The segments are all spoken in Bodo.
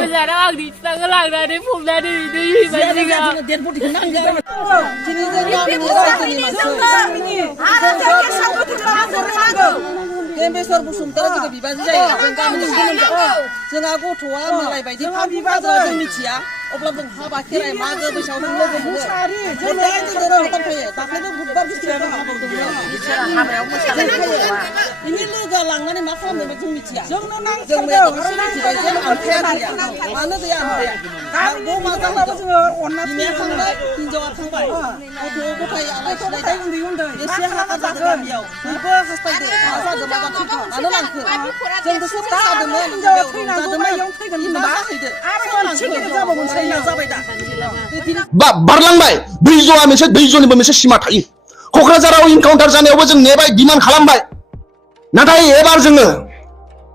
बेलारा आंनि फिसाखौ लांनानै फबनानै बेसर बसुमतारा जोङो बिबाजै जायो जों गामिनि जोंहा गथ'आ मालाय बायदि फानफिनबाजों जों मिथिया अब्ला जों हाबा खेराइ मागो बैसागु लोगो मोनो दाख्लैबो बुधबार बिस्थिबार हाबायाव मोसानाय बिनि लोगोआ लांनानै मा खालामदों जों मिथिया जोंनो नांगौ मिथिबाय जे आमफ्राया गैया मानो गैया आमफ्राया मा जालाबो जोङो अनना बिमाया थांबाय हिनजावा थांबाय गथ' गथाय आलाय सिलाय उन्दै उन्दै एसे हाखा जादों गामियाव बयबो हास्थायदों मा जादों मा जादों मानो लांखो जोंबो सोरबा जादोंमोन हिनजावा बारलांबाय दैज'आ मोनसे दैज'निबो मोनसे सिमा थायो क'क्राझाराव इनकाउन्टार जानायावबो जों नेबाय डिमान्ड खालामबाय नाथाय एबार जोङो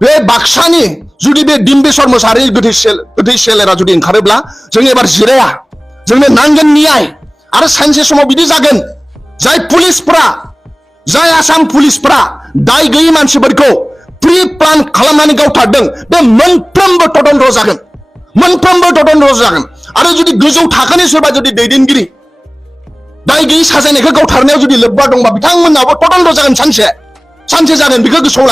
बे बाक्सानि जुदि बे डिम्बेश्वर मोसाहारि गोथै सेलेरा जुदि ओंखारोब्ला जों एबार जिराया जोंनो नांगोन न्याय आरो सानसे समाव बिदि जागोन जाय पुलिसफोरा जाय आसाम पुलिसफोरा दाय गैयै मानसिफोरखौ प्रि प्लान खालामनानै गावथारदों बे मोनफ्रोमबो तदन्त जागोन आरो जुदि गोजौ थाखोनि सोरबा जुदि दैदेनगिरि दाय गैयै साजायनायखौ गावथारनायाव जुदि लोब्बा दंबा बिथांमोनाबो तदन्त जागोन सानसे जागोन बेखौ गोसोआव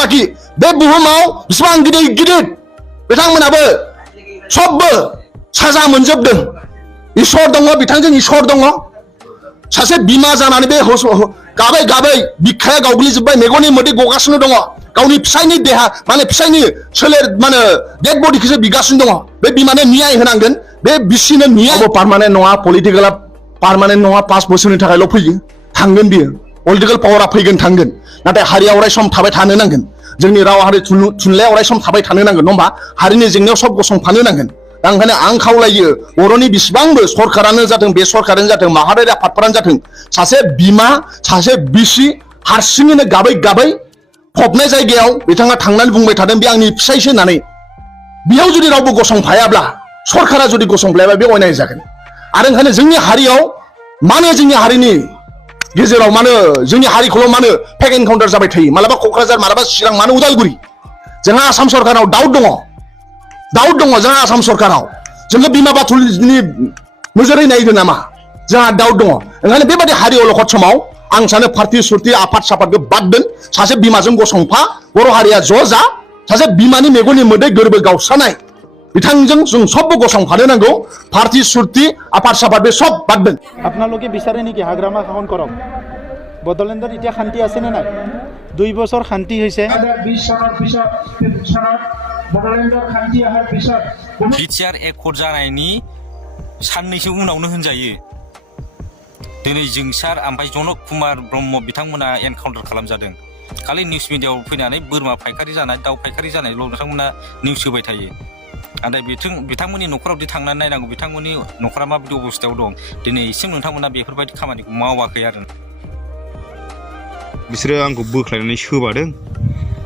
लाखि बे बुहुमाव बेसेबां गिदिर बिथांमोनाबो सबबो साजा मोनजोबदों इसोर दङ बिथांजों इसोर दङ सासे बिमा जानानै बे गाबै बिखाया गावग्लिजोब्बाय मेगननि मोदै गगासिनो दङ गावनि फिसायनि देहा माने फिसायनि सोलेर माने डेड बडिखौसो बिगासिनो दङ बे बिमानो न्याय होनांगोन बे बिसिनो न्याय पार्मानेन्ट नङा पलिटिकेला पार्मानेन्ट नङा 5 बोसोरनि थाखायल' फैयो थांगोन बियो पलिटिकेल पावारा फैगोन थांगोन नाथाय हारिया अराय सम थाबाय थानो नांगोन जोंनि राव हारि थुनलाइया अराय सम थाबाय थानो नांगोन नङा होमबा हारिनि जेंनायाव सब गसंफानो नांगोन ओंखायनो आं खावलायो बर'नि बिसिबांबो सरकारानो जाथों बे सरकारानो जाथों माहारियारि आफादफोरानो जाथों सासे बिमा सासे बिसि हारसिङैनो गाबै फबनाय जायगायाव बिथाङा थांनानै बुंबाय थादों बे आंनि फिसायसो होननानै बेयाव जुदि रावबो गसंफायाब्ला सरकारा जुदि गसंफायाबा बे अयनाय जागोन आरो ओंखायनो जोंनि हारियाव मानो जोंनि हारिनि गेजेराव मानो जोंनि हारिखौल' मानो फेक एनकाउन्टार जाबाय थायो मालाबा क'क्राझार मालाबा चिरां मानो उदालगुरि जोंहा आसाम सरकाराव दाउट दङ जोंहा आसाम सरकाराव जोङो बिमा बाथुलनि नोजोरै नायदों नामा जोंहा दाउट दङ ओंखायनो बेबादि हारि अलखद समाव आं सानो पार्टि सुर्ति आफाद साफादखौ बाद दोन सासे बिमाजों गसंफा बर' हारिया ज' जा सासे बिमानि मेगननि मोदै गोरबो गावस्रानाय बिथांजों जों सबबो गसंफानो नांगौ पार्टी सुर्ति आफाद साफाद बे सब বাদ দেন আপোনালোকে বিচাৰে নেকি হাগ্ৰামা শাসন কৰক বড়োলেণ্ডত এতিয়া শান্তি আছে নে নাই 2 বছৰ শান্তি হৈছে 20 চনৰ পিছত বড়োলেণ্ডৰ শান্তি অহাৰ পিছত बिटिआर एकर्ड जानायनि साननैसो उनावनो होनजायो दिनै जोंसार ओमफ्राय जनक कुमार ब्रह्म बिथांमोना एनकाउन्टार खालामजादों खालि निउस मिडियायाव फैनानै बोरमा फायखारि जानाय दाउ फायखारि जानायल' बिथांमोना निउस होबाय थायो नाथाय बिथांमोननि न'खरावदि थांनानै नायनांगौ बिथांमोननि न'खरा माबायदि अबस्थायाव दं दिनैसिम नोंथांमोना बेफोरबायदि खामानिखौ मावाखै आरो बिसोरो आंखौ बोख्लायनानै सोबादों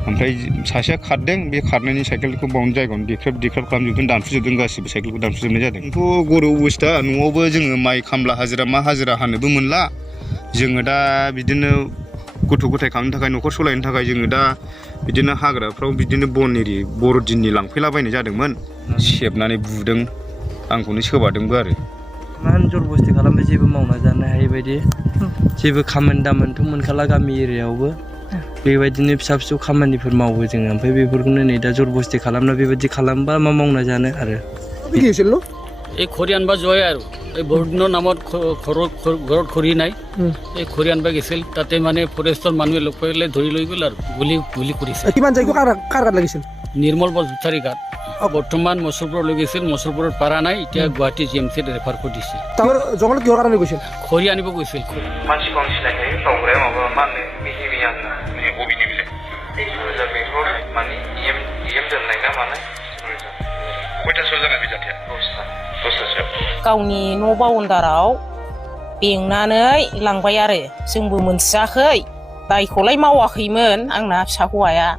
ओमफ्राय सासेया खारदों बे खारनायनि साइकेलखौ बावनो जायगायावनो देख्रेब खालामजोबदों दानस'जोबदों गासिबो साइकेलखौ दानस'जोबनाय जादों आंथ' गरिब अबस्था न'आवबो जोङो माइ खामला हाजिरा मा हाजिरा हानोबो मोनला जोङो दा बिदिनो गथ' गथाय खांनो थाखाय न'खर सलायनो थाखाय जोङो दा बिदिनो हाग्राफ्राव बिदिनो बन एरि बर'दिननि लांफैलाबायनाय जादोंमोन सेबनानै बुदों आंखौनो सोबादोंबो आरो मान जरबस्ति खालामबाय जेबो मावना जानो हायै बायदि जेबो खामानि दामानिथ' मोनखाला गामि एरियायावबो बेबायदिनो फिसा खामानिफोर मावो जोङो ओमफ्राय बेफोरखौनो नै दा जरबस्ति खालामना बेबायदि खालामबा मा मावना जानो आरो এই খৰি আনবা যোৱাই আৰু এই বৰদিনৰ নামত ঘৰত খৰি নাই এই খৰি আনবা গৈছিল তাতে মানে ফৰেষ্টৰ মানুহে লগ পাইলে ধৰি লৈ গ'ল আৰু গুলি কৰিছে কিমান যাই কাৰ লাগিছিল নিৰ্মল বৰজুথাৰী গাত বৰ্তমান মচুৰপুৰ লৈ গৈছিল মচুৰপুৰত পাৰা নাই এতিয়া গুৱাহাটী জিএমচিত ৰেফাৰ কৰি দিছে তাৰ জংঘলত কিহৰ কাৰণে গৈছিল খৰি আনিব গৈছিল मानसि बांसिन लायनाय बावग्राया माबा मा होनो मिहिमिया बबेनिफ्राय এই सुरजा बेंथल माने इएम दोननाय ना मानाय खयथासोआव जानाय बे जाथाया 10थासोआव गावनि न' बाउन्डाराव बेंनानै लांबाय आरो जोंबो मोनथियाखै दायखौलाय मावाखैमोन आंना फिसा हौवाया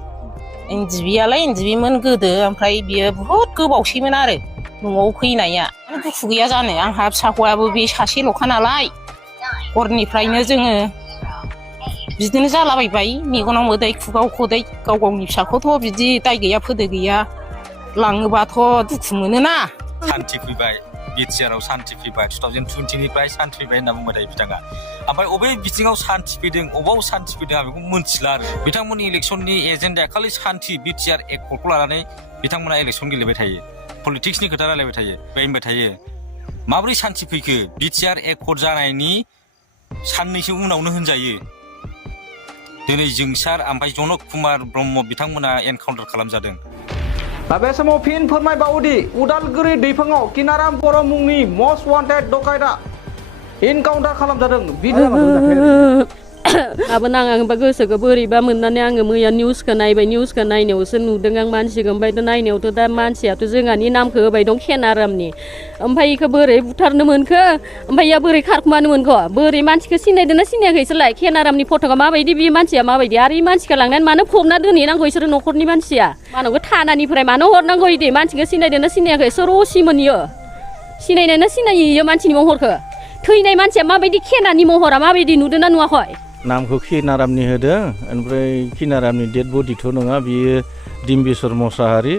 इन्दिबिमोन गोदो ओमफ्राय बियो बुहुद गोबावसैमोन आरो न'आव फैनाया दुखु गैया जानो आंहा फिसा हौवायाबो बे सासेल'खा नालाय हरनिफ्रायनो जोङो बिदिनो जालाबायबाय मेगनाव मोदै खुगाव खदै गाव गावनि फिसाखौथ' बिदि दाय गैया फोदो गैया लाङोबाथ' दुखु मोनोना सान्थि फैबाय बिटिआरआव सान्थि फैबाय 2020निफ्राय सान्थि फैबाय होनना बुंबाय थायो बिथाङा ओमफ्राय अबे बिथिङाव सान्थि फैदों अबाव सान्थि फैदों आं बेखौ मोनथिला आरो बिथांमोननि इलेक्सननि एजेन्डाया खालि सान्थि बिटिआर एक्टखौ लानानै बिथांमोना इलेक्सन गेलेबाय थायो पलिटिक्सनि खोथा रायलायबाय थायो होनबाय थायो माबोरै सान्थि फैखो बिटिआर एक्ट जानायनि साननैसो उनावनो होनजायो दिनै जोंसार ओमफ्राय जनक कुमार ब्रह्म बिथांमोना एनकाउन्टार खालामजादों बे समाव फिन फोरमायबावोदि उदालगुरि दैफाङाव किनाराम बर' मुंनि मस्ट वान्टेड डकाइटआ एनकाउन्टार खालामजादों गाबोन आंबा गोसोखौ बोरैबा मोननानै आङो मैया निउसखौ नायबाय निउसखौ नायनायावसो नुदों आं मानसिखौ ओमफ्राय नायनायावथ' दा मानसियाथ' जोंहानि नामखौ होबाय दं खेनारामनि ओमफ्राय इखौ बोरै बुथारनो मोनखो ओमफ्राय इया बोरै खारखुमानो मोनखो बोरै मानसिखौ सिनायदोंना सिनायाखैसोलाय खेनारामनि फट'खौ माबायदि बे मानसिया माबायदि आरो इ मानसिखौ लांनानै मानो फबना दोनहैनांगौ इसोरो न'खरनि मानसिया मानोबो थानानिफ्राय मानो हरनांगौ इदि मानसिखौ सिनायदोंना सिनायाखै सोर असिमोन इयो सिनायनायना सिनायो इयो मानसिनि महरखौ थैनाय मानसिया माबायदि खेनानि महरा माबायदि नुदोंना नुवाखै नामखौ खिनारामनि होदों ओमफ्राय खिनारामनि डेड बडिथ' नङा बियो डिम्बेश्वर मोसाहारि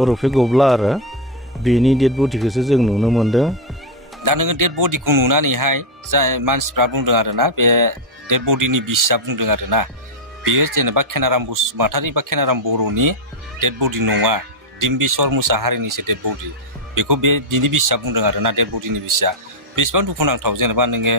ओरफे गब्ला आरो बेनि डेड बडिखौसो जों नुनो मोन्दों दा नोङो डेड बडिखौ नुनानैहाय जाय मानसिफ्रा बुंदों आरोना बे डेड बडिनि बिसिया बुंदों आरोना बेयो जेनेबा खेनाराम बसुमतारी बा खेनाराम बर'नि डेड बडि नङा डिम्बेश्वर मोसाहारिनिसो डेड बडि बेखौ बिनि बिसिया बुंदों आरोना डेड बडिनि बिसिया बेसेबां दुखुनांथाव जेनेबा नोङो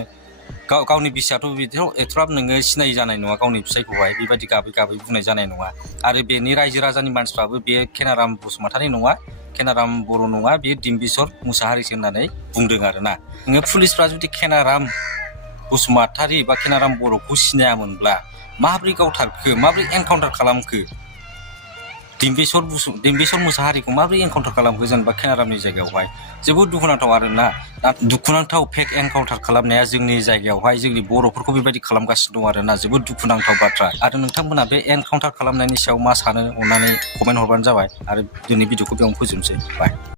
गावनि बिसियाथ' बिदिथ' एथ'राब नोङो सिनाय जानाय नङा गावनि फिसायखौहाय बेबायदि गाबै गाबै बुंनाय जानाय नङा आरो बेनि रायजो राजानि मानसिफ्राबो बे खेनाराम बसुमतारी नङा खेनाराम बर' नङा बेयो डिम्बेश्वर मोसाहारिसो होननानै बुंदों आरोना नोङो पुलिसफ्रा जुदि खेनाराम बसुमतारी बा खेनाराम बर'खौ सिनायामोनब्ला माबोरै गावथारखो माबोरै एनकाउन्टार खालामखो डिम्बेश्वर मोसाहारिखौ माबोरै एनकाउन्टार खालामखो जेनेबा खेनारामनि जायगायावहाय जोबोद दुखुनांथाव आरोना दा दुखुनांथाव फेक एनकाउन्टार खालामनाया जोंनि जायगायावहाय जोंनि बर'फोरखौ बेबायदि खालामगासिनो दं आरोना जोबोद दुखुनांथाव बाथ्रा आरो नोंथांमोना बे एनकाउन्टार खालामनायनि सायाव मा सानो अननानै कमेन्ट हरबानो जाबाय आरो दिनै भिडिअखौ बेयावनो फोजोबनोसै बाय